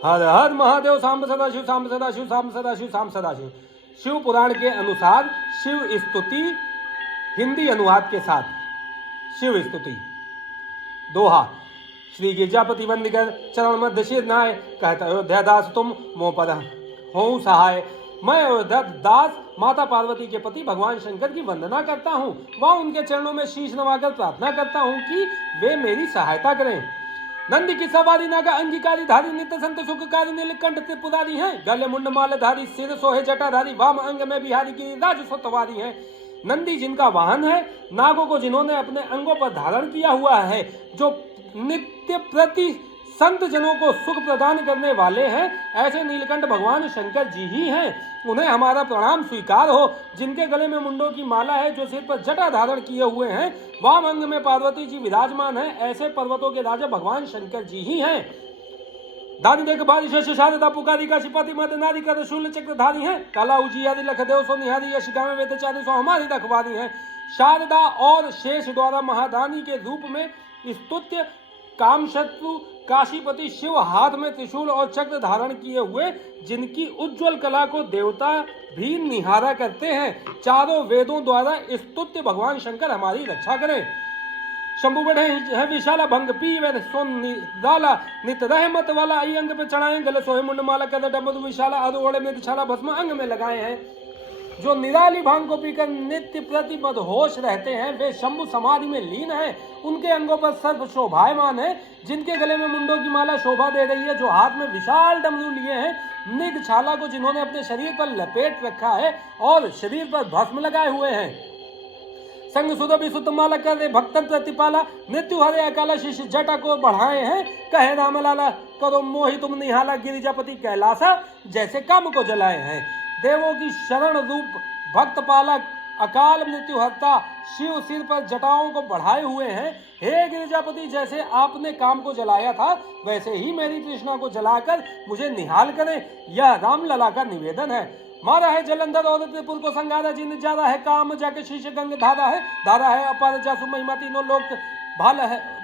हर हर महादेव, सांब सदाशिव, सांब सदाशिव, सांब सदाशिव, सांब सदाशिव। शिव पुराण के अनुसार शिव स्तुति हिंदी अनुवाद के साथ शिव स्तुति। दोहा। श्री गिरजापति वंदिकर चरण मध्य शिर नाय, कहता अयोध्या दास तुम मोह पद हो सहाय। मैं अयोध्या दास माता पार्वती के पति भगवान शंकर की वंदना करता हूँ, वह उनके चरणों में शीश नवाकर प्रार्थना करता हूँ कि वे मेरी सहायता करें। नंदी की सवारी नागा अंगीकारी धारी, नित्य संत सुखकारी, नीलकंठ त्रिपुरारी हैं। गले मुंड माल धारी, सिर सोहे जटाधारी, वाम अंग में बिहारी गिरिराज सतवारी हैं। नंदी जिनका वाहन है, नागों को जिन्होंने अपने अंगों पर धारण किया हुआ है, जो नित्य प्रति संत जनों को सुख प्रदान करने वाले हैं, ऐसे नीलकंठ भगवान शंकर जी ही हैं। उन्हें हमारा प्रणाम स्वीकार हो। जिनके गले में मुंडों की माला है, जो सिर पर जटा धारण किए हुए हैं, वाम अंग में पार्वती जी विराजमान हैं, ऐसे पर्वतों के राजा भगवान शंकर जी ही हैं। दानी देख बारिश शारदा पुकारी, का शिपाती मद नारी कर शूल चक्रधारी हैं। काला उजियारी लख देव सो निहारी, यश गावे वेदचारी सो हमारी रखवारी हैं। शारदा और शेष द्वारा महादानी के रूप में स्तुत्य कामशत्रु काशीपति शिव हाथ में त्रिशूल और चक्र धारण किए हुए, जिनकी उज्जवल कला को देवता भी निहारा करते हैं। चारों वेदों द्वारा स्तुत्य भगवान शंकर हमारी रक्षा करें। शंभु बढ़े है विशाला, भंग पी वे सोन निराला, नित रहमत वाला, आई अंग पे चढ़ाए, गले सोहे मुंड माला, कद डमरू विशाला, अधोड़े में छाला भस्म अंग में लगाए हैं। जो निराली भांग को पीकर नित्य प्रति मदहोश रहते हैं, वे शंभु समाधि में लीन हैं। उनके अंगों पर सर्व शोभायमान है, जिनके गले में मुंडों की माला शोभा दे रही है, जो हाथ में विशाल डमरू लिए हैं। निग छाला को जिन्होंने अपने शरीर पर लपेट रखा है और शरीर पर भस्म लगाए हुए हैं। संग सुध भी सुत माला कर भक्तन प्रतिपाला, मृत्यु हरे अकाला, शीश जटा को बढ़ाए हैं। कहे राम लाला करो मोहि तुम निहाला, गिरिजापति कैलासा जैसे काम को जलाए हैं। देवों की शरण रूप भक्त पालक अकाल मृत्यु हरता, शिव सिर पर जटाओं को बढ़ाए हुए हैं। हे गिरिजापति, जैसे आपने काम को जलाया था, वैसे ही मेरी तृष्णा को जलाकर मुझे निहाल करें, यह राम लला का निवेदन है। मारा है जलंधर और त्रिपुर को संगारा, जिन जारा है काम जाके शीश गंग धारा है अपार जासु महिमा, तीनों लोक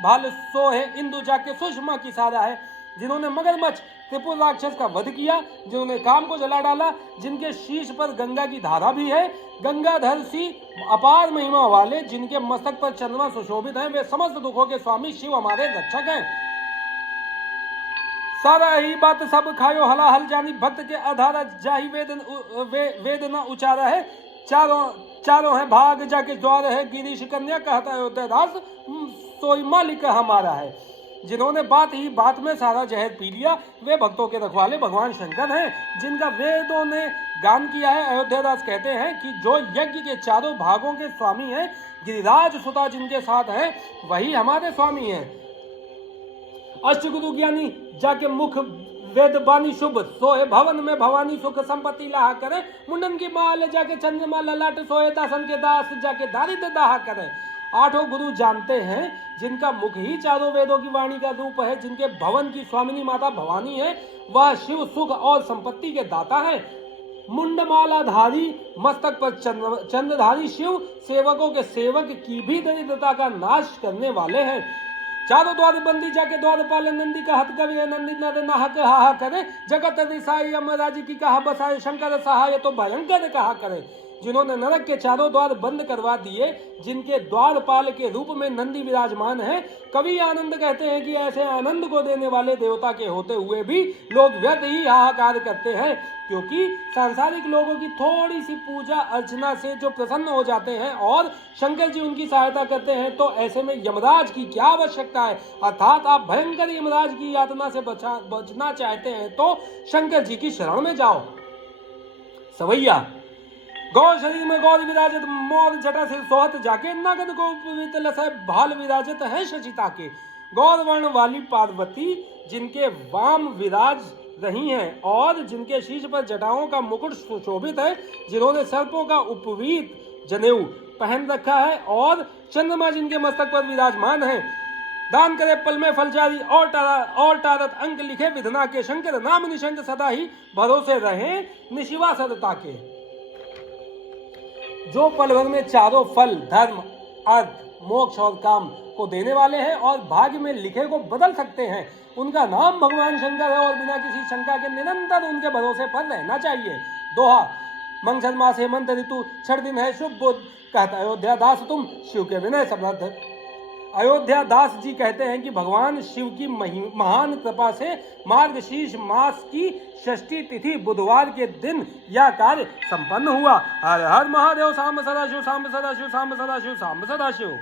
भाल सो है, इंदु जाके सुषमा की सारा है। जिन्होंने मगरमच्छ त्रिपुर राक्षस का वध किया, जिन्होंने काम को जला डाला, जिनके शीश पर गंगा की धारा भी है, गंगाधर सी अपार महिमा वाले, जिनके मस्तक पर चंद्रमा सुशोभित है, वे समस्त दुखों के स्वामी शिव हमारे रक्षक हैं। सारा ही बात सब खायो हला हल जानी, भक्त के आधारा जाहि वेद न उचारा है। चारों है भाग जाके द्वार है, गिरीश कन्या कहता है अयोध्या दास सोई मालिक हमारा है। जिन्होंने बात ही बात में सारा जहर पी लिया, वे भक्तों के रखवाले भगवान शंकर हैं, जिनका वेदों ने गान किया है। अयोध्या दास कहते हैं कि जो यज्ञ के चारों भागों के स्वामी हैं, गिरिराज सुता जिनके साथ है, वही हमारे स्वामी हैं। अष्टगुरु ज्ञानी जाके मुख वेद बानी शुभ, सोए भवन में भवानी सुख संपत्ति लाहा करे। मुंडन की माल जाके चंद्रमा ललाट, सोए दासन के दास जाके दारिद्र दाहा करे। आठों गुरु जानते हैं, जिनका मुख ही चारों वेदों की वाणी का रूप है, जिनके भवन की स्वामिनी माता भवानी है, वह शिव सुख और संपत्ति के दाता है। मुंडमालाधारी मस्तक पर चंद्रधारी शिव, सेवकों के सेवक की भी दरिद्रता का नाश करने वाले हैं। चारों द्वार बंदी जाके द्वार पाले, नंदी का हथ कवि, नंदी नर नाहक हाहा करे। जगत रिसाई यमराज की कहा बसाए, शंकर सहाय तो भयंकर कहा करे। जिन्होंने नरक के चारों द्वार बंद करवा दिए, जिनके द्वारपाल के रूप में नंदी विराजमान है। कवि आनंद कहते हैं कि ऐसे आनंद को देने वाले देवता के होते हुए भी लोग व्यर्थ ही हाहाकार करते हैं, क्योंकि सांसारिक लोगों की थोड़ी सी पूजा अर्चना से जो प्रसन्न हो जाते हैं और शंकर जी उनकी सहायता करते हैं, तो ऐसे में यमराज की क्या आवश्यकता है। अर्थात आप भयंकर यमराज की यातना से बचना चाहते हैं तो शंकर जी की शरण में जाओ। सवैया गौ शरीर में गौर विराजत, मोर जटा से सोहत जाके, नगद को भाल विराजत है शचिता के। गौर वर्ण वाली पार्वती जिनके वाम विराज रही हैं और जिनके शीश पर जटाओं का मुकुट सुशोभित है, जिन्होंने सर्पों का उपवीत जनेऊ पहन रखा है और चंद्रमा जिनके मस्तक पर विराजमान है। दान करे पल में फलचारी और टारत अंक लिखे विधना के, शंकर नाम निशंक सदा ही भरोसे रहे निशिवा सदता के। जो पल भर में चारों फल धर्म अर्थ मोक्ष और काम को देने वाले हैं और भाग्य में लिखे को बदल सकते हैं, उनका नाम भगवान शंकर है और बिना किसी शंका के निरंतर उनके भरोसे पर रहना चाहिए। दोहा, मंगल मास हेमंत ऋतु, छठ दिन है शुभ बुध, कहता अयोध्या दास तुम शिव के विनय समर्थ। अयोध्या दास जी कहते हैं कि भगवान शिव की महान कृपा से मार्गशीर्ष मास की षष्ठी तिथि बुधवार के दिन यह कार्य संपन्न हुआ। हर हर महादेव। सांब सदाशिव, सांब सदाशिव, सांब सदाशिव, सांब सदाशिव।